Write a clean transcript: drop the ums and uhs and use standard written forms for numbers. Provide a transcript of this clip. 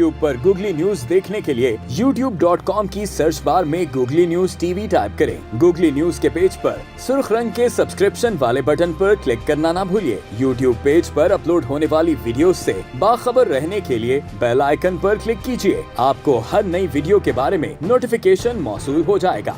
YouTube पर googly news देखने के लिए youtube.com की सर्च बार में गूगली न्यूज टीवी टाइप करें। गूगली न्यूज के पेज पर सुर्ख रंग के सब्सक्रिप्शन वाले बटन पर क्लिक करना ना भूलिए। YouTube पेज पर अपलोड होने वाली वीडियो से बाखबर रहने के लिए बेल आइकन पर क्लिक कीजिए। आपको हर नई वीडियो के बारे में नोटिफिकेशन मौसूल हो जाएगा।